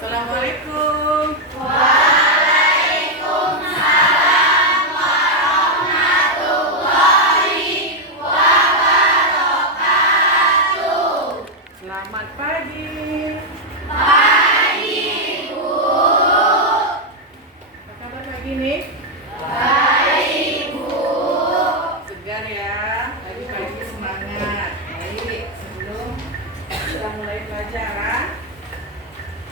Assalamualaikum. Waalaikumsalam warahmatullahi wabarakatuh. Selamat pagi. Pagi, Bu. Apa kabar pagi nih? Baik, Bu. Segar ya. Tadi pagi semangat. Baik, sebelum kita mulai pelajaran,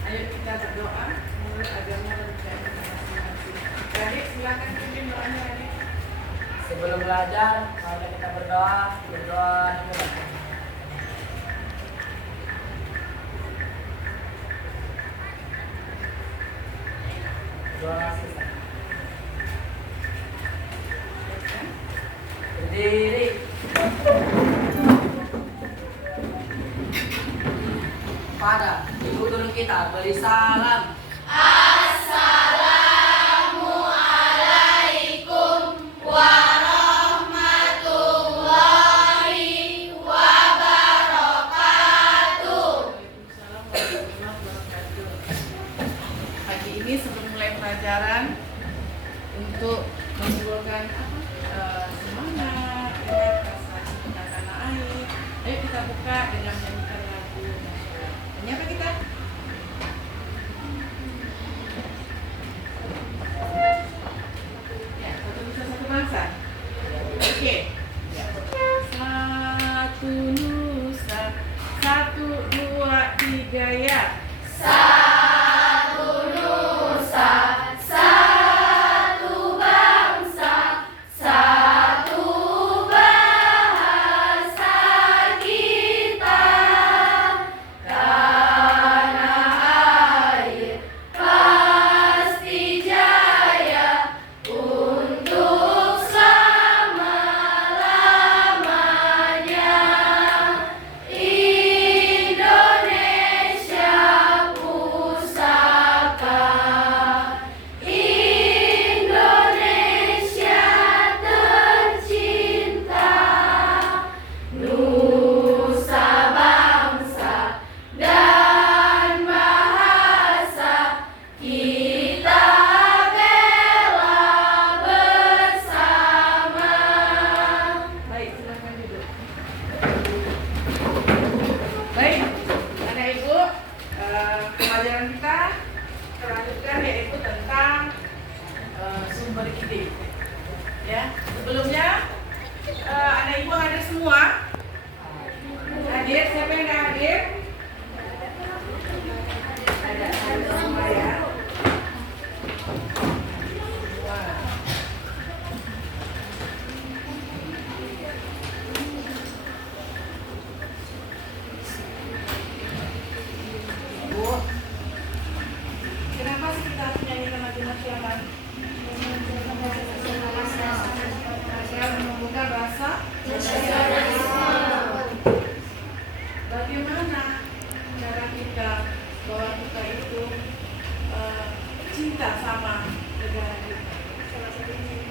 ayo kita berdoa menurut agama dan keyakinan masing-masing. Adik, silakan pimpin doanya, adik. Sebelum belajar, mari kita berdoa dulu. Doa sisa. Berdiri. Pada ibu guru kita beri salam. Assalamualaikum warahmatullahi wabarakatuh. Waalaikumsalam warahmatullahi wabarakatuh. Pagi ini sebelum mulai pelajaran, untuk menimbulkan semangat, ya, rasa cinta tanah air, ayo kita buka dengan menyanyikan lagu. Nyanyi apa kita? Ya, satu nusa satu bangsa. Oke. Ya. Satu nusa, satu dua tiga ya. Satu nusa, satu bangsa, satu bahasa kita. Tanah air pasti jaya untuk selama-lamanya. Indonesia pusaka, Indonesia tercinta, nusa bangsa dan bahasa kita bela bersama. Baik, silakan duduk. Baik, anak ibu, pelajaran kita lanjutkan yaitu tentang sumber ide. Ya, sebelumnya anak ibu hadir semua. Hadir, siapa yang nggak hadir? Ada semua ya. Wah. Bu, kenapa sih kita harus nyanyikan lagu nasional? Agar membuka bahasa bagaimana cara kita bahwa kita itu cinta sama negara kita. Salah satunya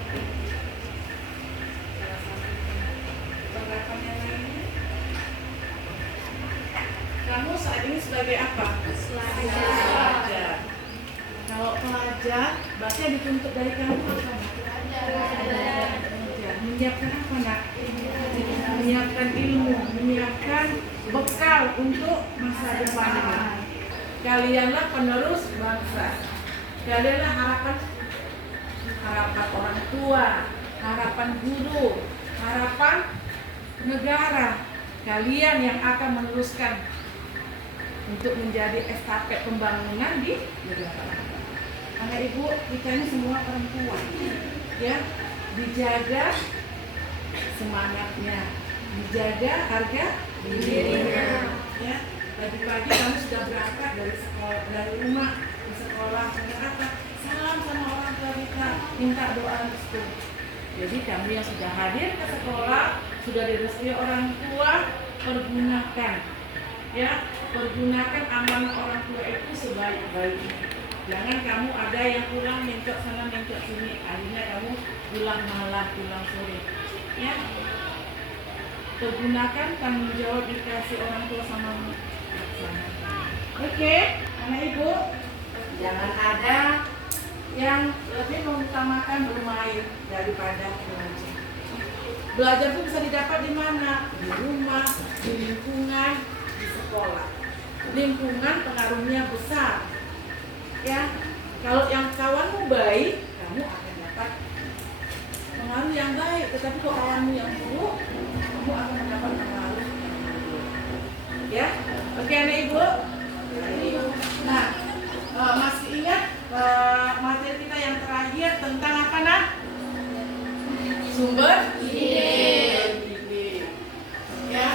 penerapan yang lainnya. Kamu saat ini sebagai apa? Pelajar. Kalau pelajar, berarti yang dituntut dari kamu apa? Pelajar. Menyiapkan apa, nak? Menyiapkan ilmu, menyiapkan bekal untuk masa depan. Kalianlah penerus bangsa. Kalianlah harapan orang tua, harapan guru, harapan negara. Kalian yang akan meneruskan untuk menjadi estafet pembangunan di negara. Anak ibu, kita ini semua perempuan, ya, dijaga semangatnya, dijaga harga dirinya. Ya, pagi-pagi kamu sudah berangkat dari sekolah, dari rumah ke sekolah, apa? Salam sama orang tua kita, minta doa restu. Jadi kamu yang sudah hadir ke sekolah, sudah direstui orang tua, pergunakan, ya, pergunakan amanah orang tua itu sebaik-baiknya. Jangan kamu ada yang pulang mencok sana mencok sini, akhirnya kamu pulang malah pulang sore. Ya, pergunakan tanggung jawab dikasih orang tua sama. Oke, anak ibu, Jangan ada yang lebih mengutamakan bermain daripada belajar. Belajar itu bisa didapat di mana? Di rumah, di lingkungan, di sekolah. Lingkungan pengaruhnya besar. Ya, kalau yang kawanmu baik, kamu akan dapat pengaruh yang baik. Tetapi kalau kawanmu yang buruk, kamu akan mendapat pengaruh yang buruk. Ya, oke anak ibu. Nah, masih ingat materi kita yang terakhir tentang apa nak? Sumber ide. Ya,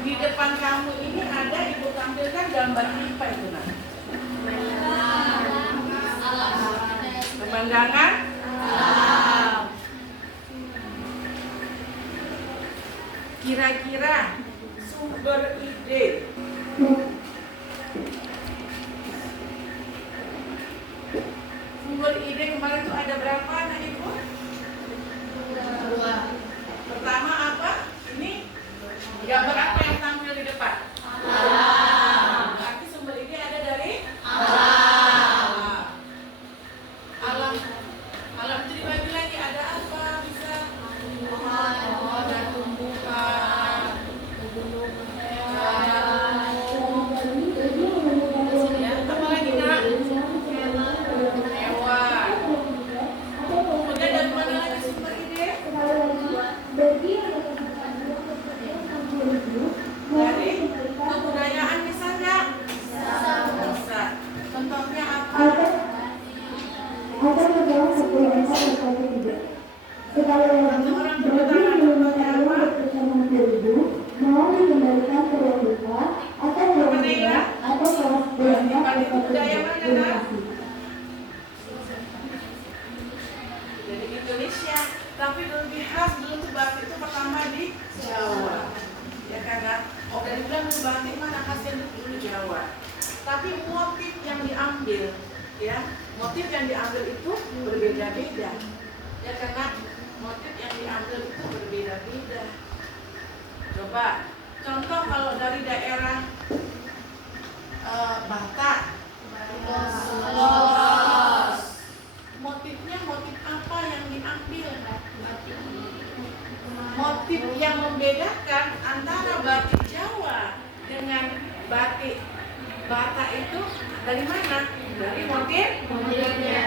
di depan kamu ini ada ibu tampilkan gambar apa itu nak? Pemandangan alam. Kira-kira sumber ide kemarin itu ada berapa anak ibu? 2. Pertama apa? Ini gambar apa yang tampil di depan? Alam. Berarti sumber ide ada dari alam. Alam itu dibagi lagi ada apa? Bisa pohon dan tumbuhan, apa lagi nak? Hewan. Kemudian dari mana lagi sumber ide? Dari kebudayaan bisa nggak? Bisa. Contohnya apa? Satu orang bertangan contohnya apa? Mana ya? Itu budaya mana nak? Jadi Indonesia, tapi lebih khas dulu tuh batik itu pertama di Jawa, ya karena dari bilang batik mana khasnya dulu Jawa, tapi motif yang diambil, ya motif yang diambil itu berbeda-beda, ya karena motif yang diambil itu berbeda-beda. Coba contoh kalau dari daerah Batak, motifnya motif apa yang diambil? Motif yang membedakan antara batik Jawa dengan batik Batak itu dari mana? Dari motifnya.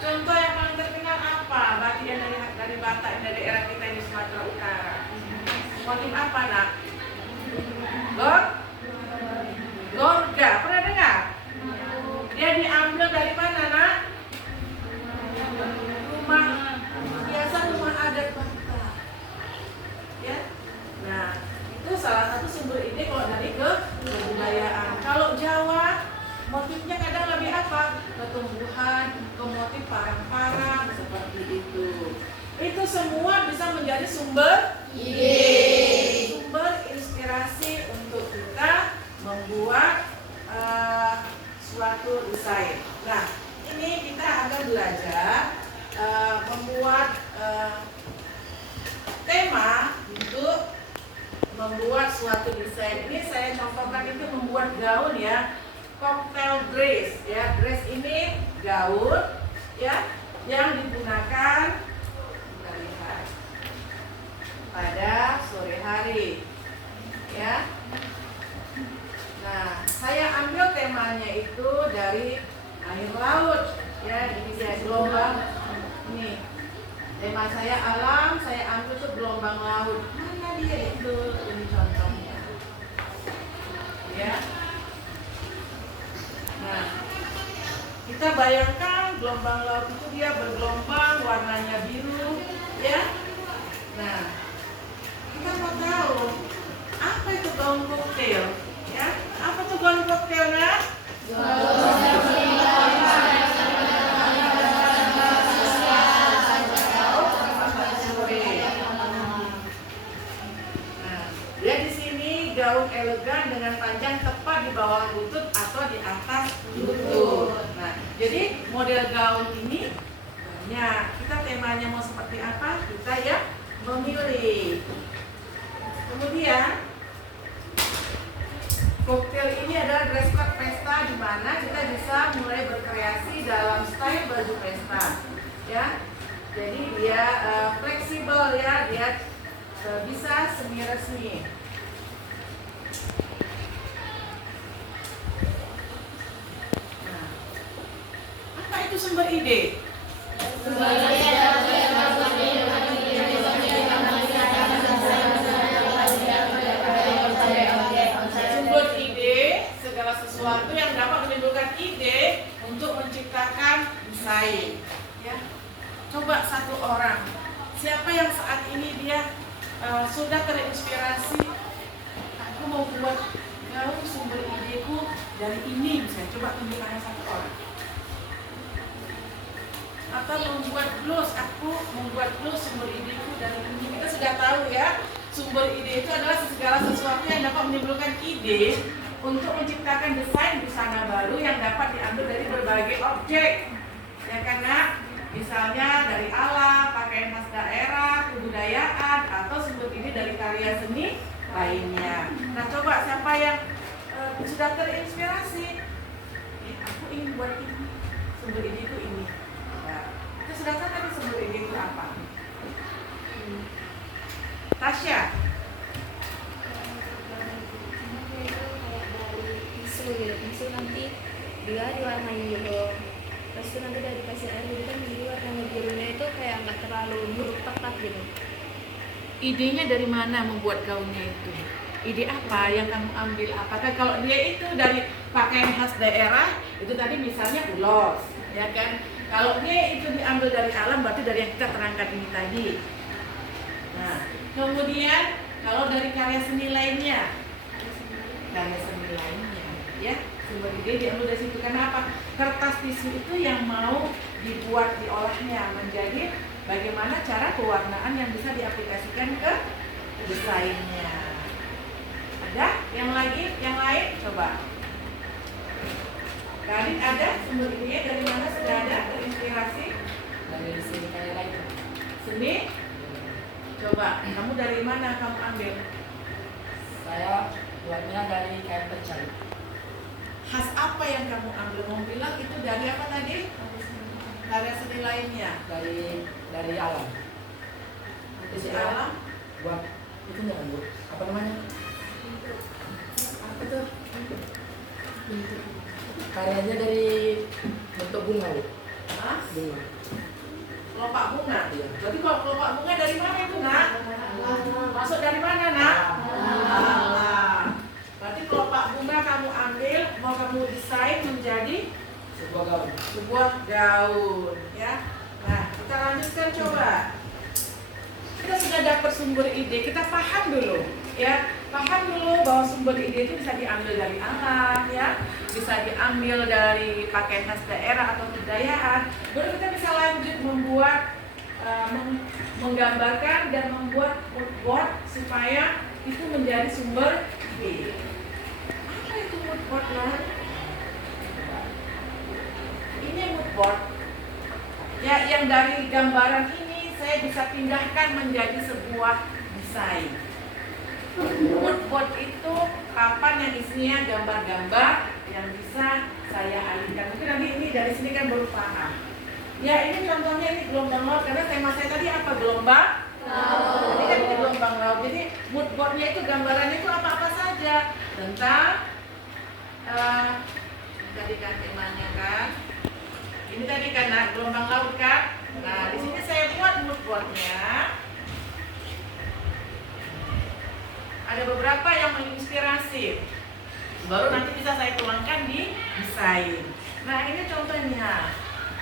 Contoh yang paling terkenal apa? Batik yang dari Batak dari daerah kita di Sumatera Utara. Motif apa nak? Gorga. Pernah dengar? Dia diambil dari mana nak? Biasa rumah adat Batak. Ya. Nah, itu salah satu sumber ide kalau dari kebudayaan. Kalau Jawa, motifnya kadang lebih apa? Ke tumbuhan, ke motif parang-parang seperti itu. Itu semua bisa menjadi sumber ide, sumber inspirasi untuk kita membuat suatu desain. Nah, ini kita akan belajar membuat tema untuk membuat suatu desain. Ini saya contohkan itu membuat gaun ya, cocktail dress ya. Dress ini gaun ya yang digunakan kita lihat pada sore hari ya. Nah, saya ambil temanya itu dari air laut ya. Ini dia gelombang. Ini tema saya alam, saya ambil tuh gelombang laut. Mana dia itu? Ini contohnya ya. Nah, kita bayangkan gelombang laut itu dia bergelombang, warnanya biru ya. Nah, kita mau tahu apa itu gaun koktail ya. Apa tuh gaun koktailnya? Dia di sini gaun elegan dengan panjang tepat di bawah lutut atau di atas lutut. Nah, jadi model gaun ini banyak. Kita temanya mau seperti apa? Kita ya memilih. Kemudian koktail ini adalah dress code pesta di mana kita Jadi dia fleksibel ya, dia bisa semi resmi. Nah, apa itu sumber ide? Sumber ide segala sesuatu yang dapat menimbulkan ide untuk menciptakan desain. Ya, coba satu orang, siapa yang saat ini dia sudah terinspirasi, aku mau buat gaun sumber ideku dari ini, misalnya coba tunjukkan satu orang. Atau membuat blus, aku membuat blus sumber ideku dari ini. Kita sudah tahu ya, sumber ide itu adalah segala sesuatu yang dapat menimbulkan ide untuk menciptakan desain busana baru yang dapat diambil dari berbagai objek. Ya karena misalnya dari alam, pakaian khas daerah, kebudayaan, atau sumber ide dari karya seni lainnya. Nah coba siapa yang sudah terinspirasi, aku ingin buat ini, sumber ide itu ini. Nah, kita sudah tahu tadi sumber ide itu apa. Tasya. Isu nanti dia diwarnai gitu, terus itu nanti udah dikasih air gitu kan, jadi warna birunya itu kayak nggak terlalu buruk tetap gitu. Idenya dari mana membuat gaunnya itu? Ide apa yang kamu ambil? Apakah kalau dia itu dari pakaian khas daerah, itu tadi misalnya ulos, ya kan? Kalau dia itu diambil dari alam, berarti dari yang kita terangkan ini tadi. Nah, kemudian kalau dari karya seni lainnya, ya sumber ide diambil dari situ. Kenapa? Kertas tisu itu yang mau dibuat, diolahnya menjadi bagaimana cara pewarnaan yang bisa diaplikasikan ke desainnya. Ada yang lain coba. Kalian ada sumber idenya dari mana? Sudah ada terinspirasi Dari sini karya lain. seni? Coba, kamu dari mana kamu ambil? Saya buatnya dari kain pecel. Khas apa yang kamu ambil? Mau bilang itu dari apa tadi? Karya seni lainnya. Dari alam. Dari alam. Buat itu nggak Bu? Apa namanya? Apa tuh? Karyanya dari bentuk bunga Bu. Hah? Bunga. Kelopak bunga. Iya. Berarti kalau kelopak bunga dari mana itu, Nak? Masuk dari mana, Nak? Alam. Berarti kelopak bunga kamu ambil, mau kamu desain menjadi Sebuah gaun. sebuah gaun, ya. Nah, kita lanjutkan coba. Kita sudah dapat sumber ide, kita paham dulu, ya. Paham dulu bahwa sumber ide itu bisa diambil dari alam, ya. Bisa diambil dari pakaian khas daerah atau kebudayaan. Baru kita bisa lanjut membuat, menggambarkan dan membuat mood board supaya itu menjadi sumber ide. Apa itu mood board, Nak? Ini mood board. Ya, yang dari gambaran ini saya bisa pindahkan menjadi sebuah desain. Mood board itu papan yang isinya gambar-gambar yang bisa saya alihkan. Mungkin nanti ini dari sini kan baru paham. Ya, ini contohnya ini gelombang laut, karena tema saya tadi apa? Gelombang laut. Jadi kan ini gelombang laut. Jadi mood boardnya itu gambarannya itu apa-apa saja tentang tadi kan temanya kan. Ini tadi kan gelombang laut kan. Nah, di sini saya buat mood boardnya. Ada beberapa yang menginspirasi. Baru nanti bisa saya tuangkan di desain. Nah, ini contohnya.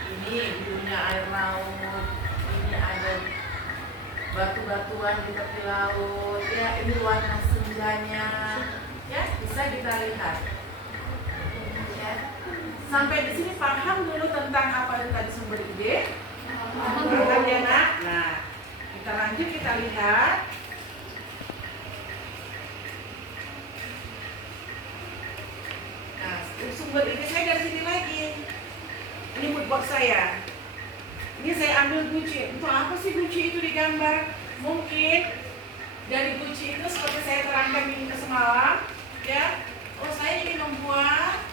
Ini birunya air laut. Ini ada batu-batuan di tepi laut. Ya, ini warna senjanya. Ya, bisa kita lihat. Ya. Sampai di sini paham dulu tentang apa itu tadi sumber ide. Paham ya, Nak? Nah, kita lanjut, kita lihat. Nah, sumber ide saya dari sini lagi. Ini mood board saya. Ini saya ambil guci. Untuk apa sih guci itu digambar? Mungkin dari guci itu seperti saya terangkan ini ke semalam, ya. Oh, saya ingin membuat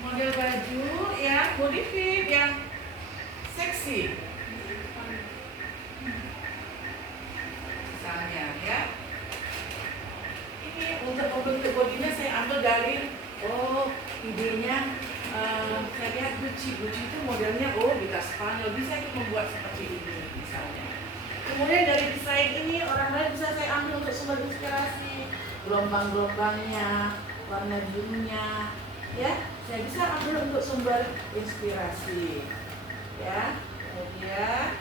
model baju ya body fit yang seksi seksi. Misalnya ya, ini untuk membentuk bodinya saya ambil dari idenya saya lihat Gucci itu modelnya bisa Spanyol, bisa itu membuat seperti ini misalnya. Kemudian dari desain ini orang lain bisa saya ambil untuk sumber inspirasi, gelombang-gelombangnya, warna birunya, ya saya bisa ambil untuk sumber inspirasi, ya. Kemudian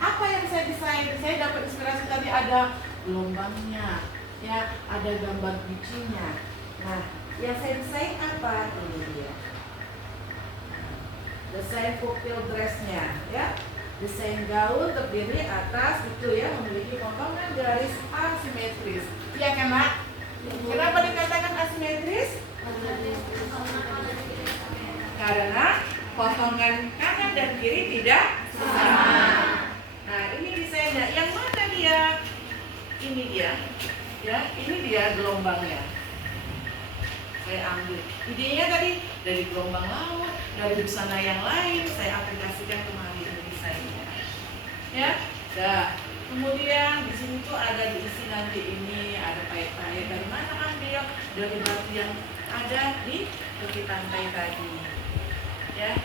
apa yang saya desain? Saya dapat inspirasi tadi ada gelombangnya, ya, ada gambar bicinya. Nah, yang saya desain apa? Ini dia. Desain cocktail dressnya, ya. Desain gaun terdiri atas itu ya, memiliki potongan garis asimetris. Iya kan, Mak? Kenapa dikatakan asimetris? Karena potongan kanan dan kiri tidak sama. Nah, ini desainnya. Yang mana dia? Ini dia. Ya, ini dia gelombangnya. Saya ambil. Idenya tadi dari gelombang laut, dari busana yang lain, saya aplikasikan kemari ini desainnya. Ya. Nah, kemudian di sini tuh ada diisi nanti ini, ada pahit-pahit. Dari mana ambil? Dari batu yang ada di tepi pantai tadi. Ya.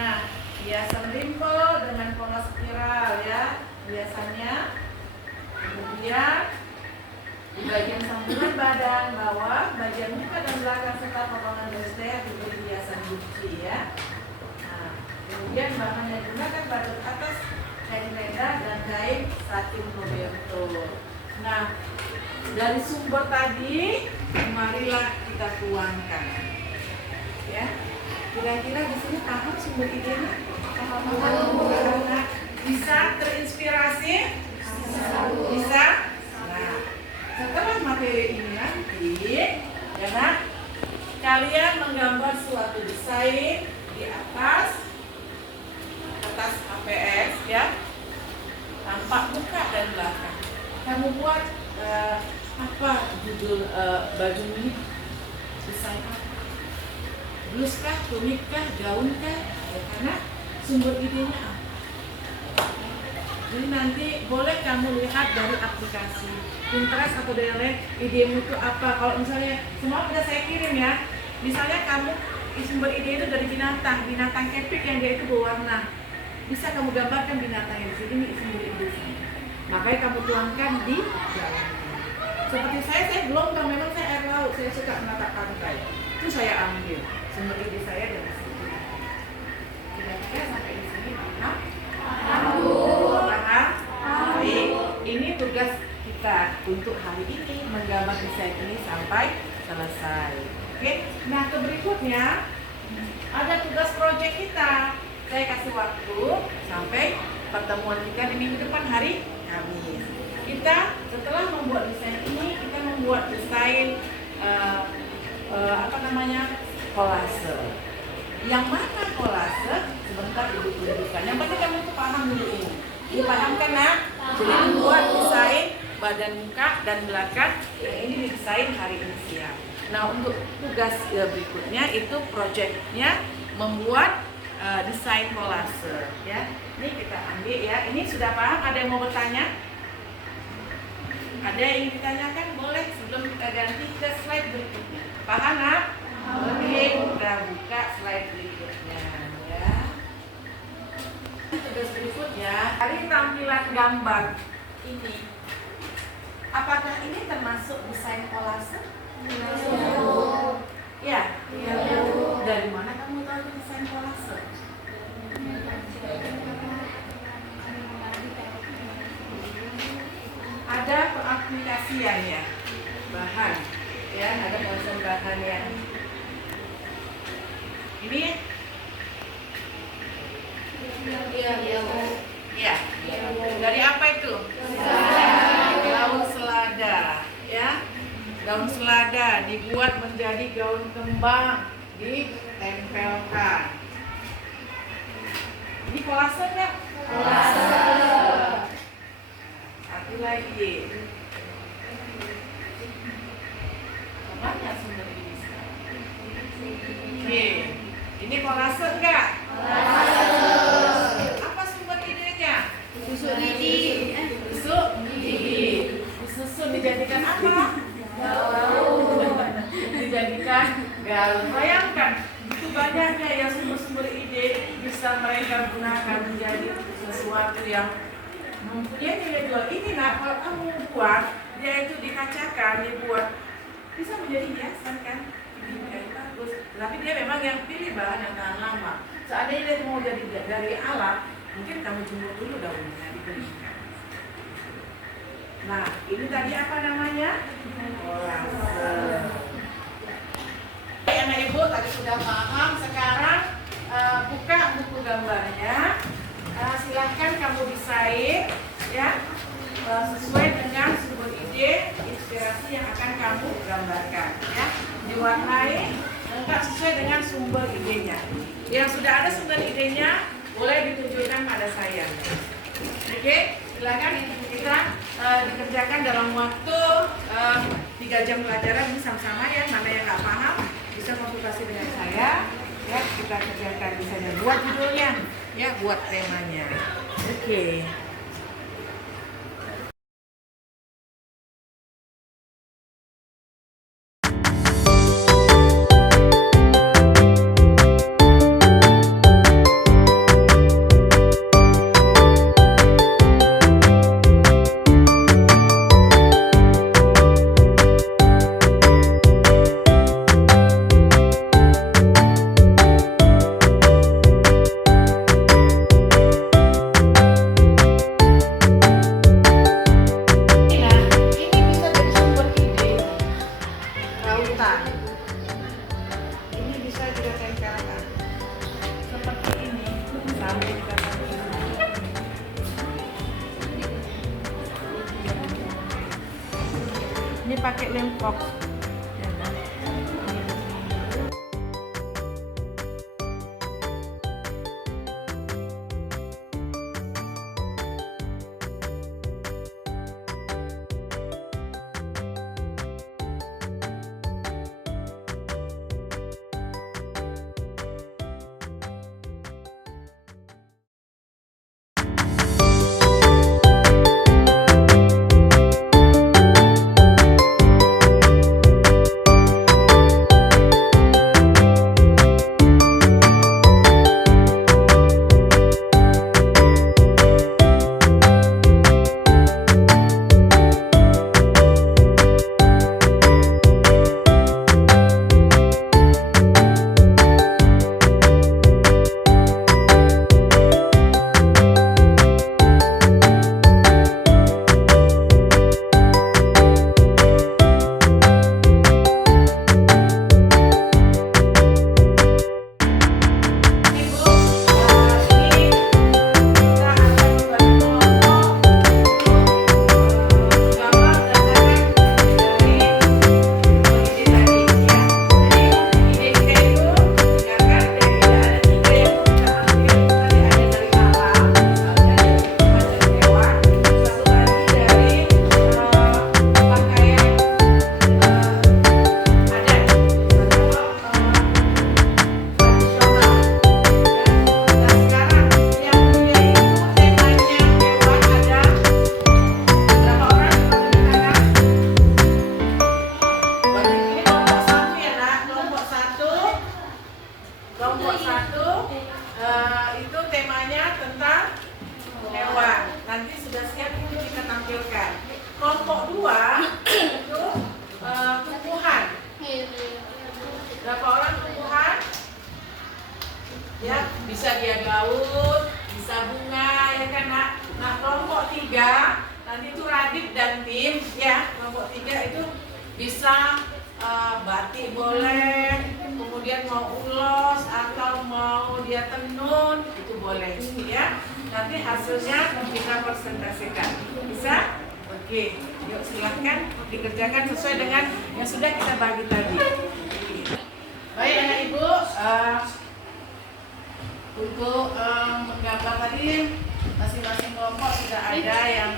Nah, hiasan rimpel dengan pola spiral ya biasanya. Kemudian di bagian sambungan badan bawah, bagian muka dan belakang serta potongan leher diberi hiasan Gucci ya. Nah, kemudian bahan yang digunakan badan atas kain leather dan kain satin Roberto. Nah, dari sumber tadi, marilah kita tuangkan. Ya. Kira-kira di sini paham sumber idenya? Paham? Bisa terinspirasi? Bisa? Nah, setelah materi ini nanti, ya nak, kalian menggambar suatu desain di atas APS ya, tampak muka dan belakang. Kamu buat apa judul baju ini? Desain apa? Blus kah, tunik kah, gaun kah? Ya, karena sumber idenya apa? Jadi nanti boleh kamu lihat dari aplikasi Pinterest atau dari lain, idemu itu apa. Kalau misalnya semua sudah saya kirim ya, misalnya kamu sumber ide itu dari binatang kepik yang dia itu berwarna, bisa kamu gambarkan binatang yang di sini sumber ide. Makanya kamu tuangkan di dalam. Seperti saya gelombang, memang saya air laut, saya suka menatap pantai, itu saya ambil sumber ide saya dari sini. Kira-kira sampai di sini paham? Paham? Baik. Ini tugas kita untuk hari ini, menggambar desain ini sampai selesai. Oke. Nah, ke berikutnya ada tugas proyek kita. Saya kasih waktu sampai pertemuan kita di minggu depan hari Kamis. Kita setelah membuat desain ini, kita membuat desain kolase. Yang mana kolase? Sebentar Ibu tunjukkan. Yang penting kamu tuh paham dulu ini. Dipahamkan nak? Jadi membuat desain badan muka dan belakang. Yang ini didesain hari ini siang. Nah, untuk tugas berikutnya itu proyeknya membuat desain kolase. Ya, ini kita ambil ya. Ini sudah paham? Ada yang mau bertanya? Ada yang ingin ditanyakan? Boleh sebelum kita ganti ke slide berikutnya. Paham nak? Oke, kita buka slide berikutnya ya. Tugas berikutnya, dari tampilan gambar ini, apakah ini termasuk desain kolase? Ya. Dari mana kamu tahu itu desain kolase? Ada pengaplikasian ya, bahan ya, ada konsep bahan ya. Ini ya, dari apa itu? Daun selada ya. Daun selada dibuat menjadi gaun kembang, ditempelkan. Ini kolase nggak? Kolase. Satu lagi. Banyak sumber ini. Oke. Ini kolase nggak? Kolase. Bayangkan, itu banyaknya ya sumber-sumber ide bisa mereka gunakan menjadi sesuatu yang mempunyai nilai jual. Ini nak, kalau kamu buat, dia itu dikacakan, dibuat, bisa menjadi hiasan kan? Ini bagus. Tapi dia memang yang pilih bahan yang tahan lama. Seandainya dia mau jadi dari alat, mungkin kamu jemur dulu daunnya, dikeringkan. Nah, ini tadi apa namanya? Kolase. Anak ibu tadi sudah paham. Sekarang buka buku gambarnya. Silahkan kamu desain ya sesuai dengan sumber ide inspirasi yang akan kamu gambarkan ya. Diwarnai lengkap sesuai dengan sumber idenya. Yang sudah ada sumber idenya boleh ditunjukkan pada saya. Oke, silakan kita dikerjakan dalam waktu 3 jam pelajaran. Ini sama-sama ya, mana yang nggak paham bisa konsultasi dengan saya ya, kita kerjakan misalnya buat judulnya ya, buat temanya. Oke. Ini bisa juga tempelkan seperti ini sampai kita ini pakai lem fox. Itu temanya tentang hewan. Nanti sudah siap itu kita tampilkan. Kelompok 2 itu tumbuhan. Berapa orang tumbuhan? Ya, bisa dia daun, bisa bunga, ya kan nak? Nah, kelompok 3 nanti itu Radit dan tim, ya. Kelompok 3 itu bisa batik boleh, kemudian mau ulos atau mau dia tenun itu boleh ya. Nanti hasilnya kita presentasikan. Bisa? Oke, yuk silahkan dikerjakan sesuai dengan yang sudah kita bagi tadi. Baik anak ibu, untuk menggambar tadi masing-masing kelompok sudah ada yang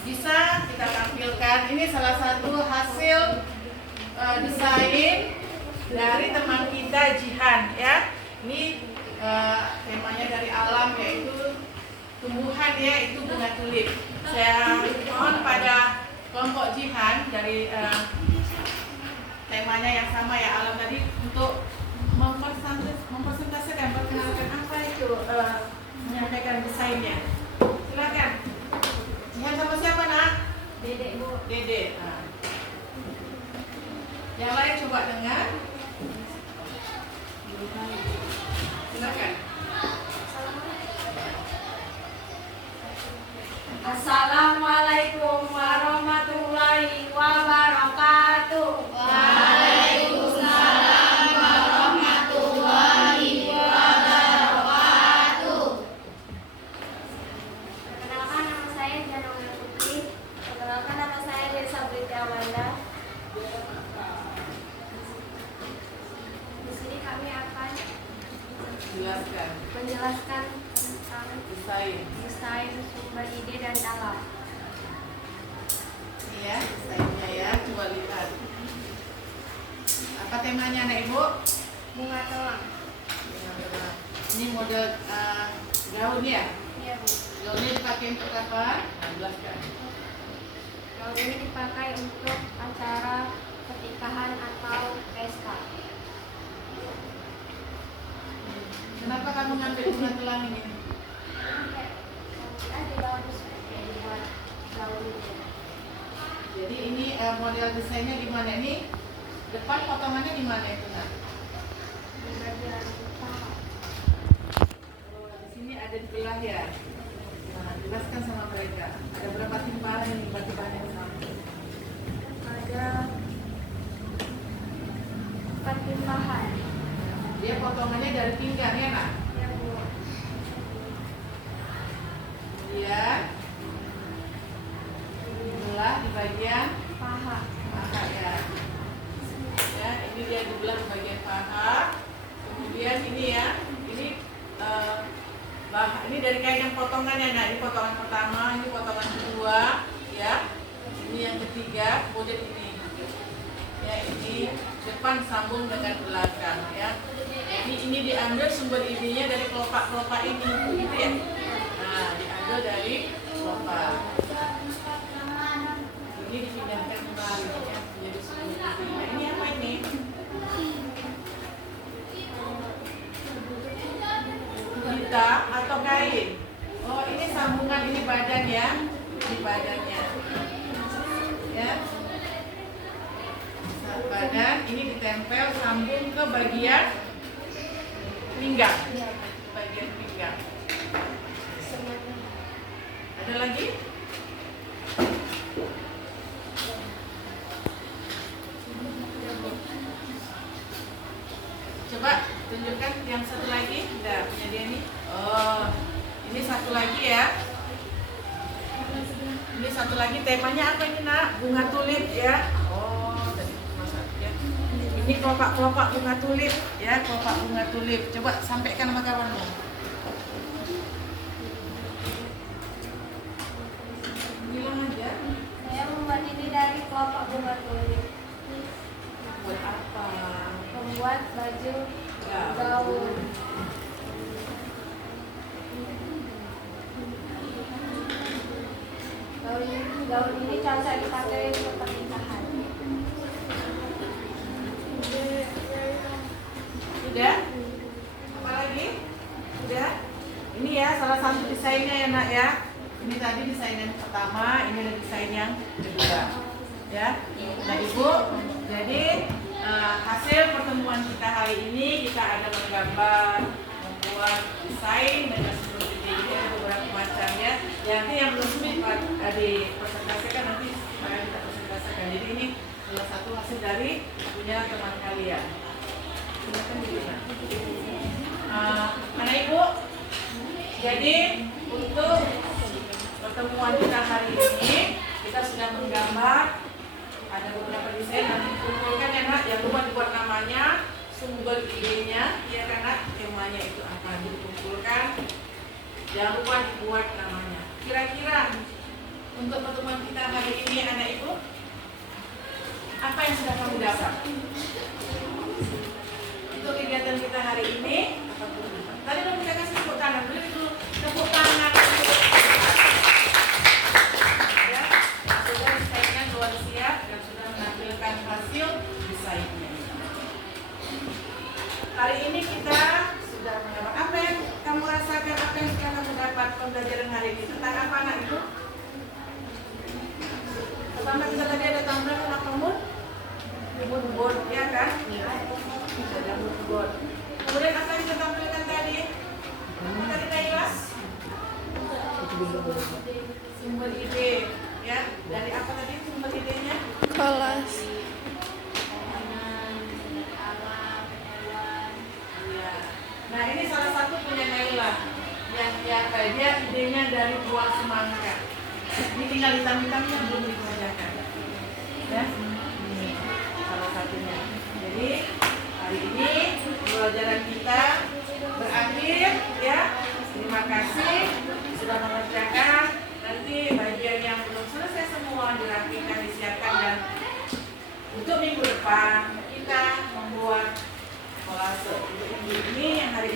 bisa kita tampilkan. Ini salah satu hasil desain dari teman kita Jihan ya. Ini temanya dari alam yaitu tumbuhan ya, itu bunga tulip. Saya mohon pada kelompok Jihan dari tema temanya yang sama ya Alam tadi untuk mempresentasikan perkenalkan apa itu menyampaikan desainnya. Silakan. Yang sama siapa nak? Dedek Bu. Dede. Nah. Yang lain coba dengar. Silakan. Assalamualaikum warahmatullahi wabarakatuh. Waalaikumsalam warahmatullahi wabarakatuh. Perkenalkan nama saya Jana Putri. Perkenalkan nama saya Desa Briti Amanda. Di sini kami akan menjelaskan tentang desain sumber ide dan dalam. Ini ya, desainnya ya, coba lihat. Apa temanya anak ibu? Bunga telang. Ini model gaun ya. Iya Bu. Gaunnya dipakai untuk apa? Jelaskan. Gaun ini dipakai untuk acara pernikahan atau pesta. Kenapa kamu ngambil bunga telang ini? Ada gaun seperti buat gaun ini. Jadi ini model desainnya di mana ini? Depan potongannya di mana itu nak? Di bagian paha. Oh, di sini ada di belah ya. Nah, jelaskan sama mereka. Ada berapa timpalan yang bagi bahan yang sama? Ada 4 timpahan. Dia potongannya dari pinggang ya nak? Ya Bu. Kemudian belah di bagian Paha. paha ya. Ya, ini dia dibelah di bagian paha. Kemudian ini ya, ini ini dari kain yang potongannya. Nah, ini potongan pertama, ini potongan kedua, ya. Ini yang ketiga, kemudian ini. Ya, ini depan sambung dengan belakang, ya. Jadi ini diambil sumber idenya dari kelopak-kelopak ini, gitu ya. Nah, diambil dari kelopak. Ini dipindahkan kembali ya, menjadi sumber ide. Nah, ini apa ini? Pita atau kain? Oh, ini sambungan, ini badan ya, ini badannya. Ya. Badan ini ditempel sambung ke bagian pinggang. Bagian pinggang. Ada lagi? Coba tunjukkan yang satu lagi. Udah punya dia nih. Oh, ini satu lagi ya. Ini satu lagi, temanya apa ini nak? Bunga tulip ya. Oh, tadi masak ya. Ini kelopak-kelopak bunga tulip ya, kelopak bunga tulip. Coba sampaikan sama kawanmu. Bilang aja. Saya membuat ini dari kelopak bunga tulip. Buat apa? Membuat baju Ya. gaun. Gaun ini cocok dipakai untuk pernikahan. Sudah? Apa lagi? Sudah? Ini ya salah satu desainnya ya nak ya. Ini tadi desain yang pertama, ini ada desain yang kedua. Ya. Nah ibu, jadi hasil pertemuan kita hari ini kita ada menggambar, membuat desain dengan seluruh ide ada beberapa macam ya. Nanti yang resmi dipresentasikan nanti akan kita presentasikan. Jadi ini salah satu hasil dari punya teman kalian. Silakan dilihat. Anak ibu, jadi untuk pertemuan kita hari ini kita sudah menggambar ada beberapa desain nanti kumpulkan ya nak, jangan lupa dibuat namanya, sumber idenya, ya kan nak, temanya itu apa dikumpulkan, jangan lupa dibuat namanya. Kira-kira untuk pertemuan kita hari ini anak ibu, apa yang sudah kamu dapat? Untuk kegiatan kita hari ini, tadi udah kita kasih tepuk tangan, beri dulu tepuk tangan. Ya, sudah desainnya luar siap dan sudah menampilkan hasil desainnya. pertama kita tadi ada tambahan apa mood? Mood, ya kan? Ada mood. Kemudian apa yang kita tampilkan tadi? Apa tadi Nailas? Sumber ide, ya. Dari apa tadi sumber idenya? Kelas. Iya. Nah ini salah satu punya Naila yang dia idenya dari buah semangka. Ini tinggal hitam-hitamnya belum dikerjakan. Ya, ini salah satunya. Jadi hari ini pelajaran kita berakhir ya. Terima kasih sudah mengerjakan. Nanti bagian yang belum selesai semua dirapikan, disiapkan dan untuk minggu depan kita membuat kolase. Ini yang hari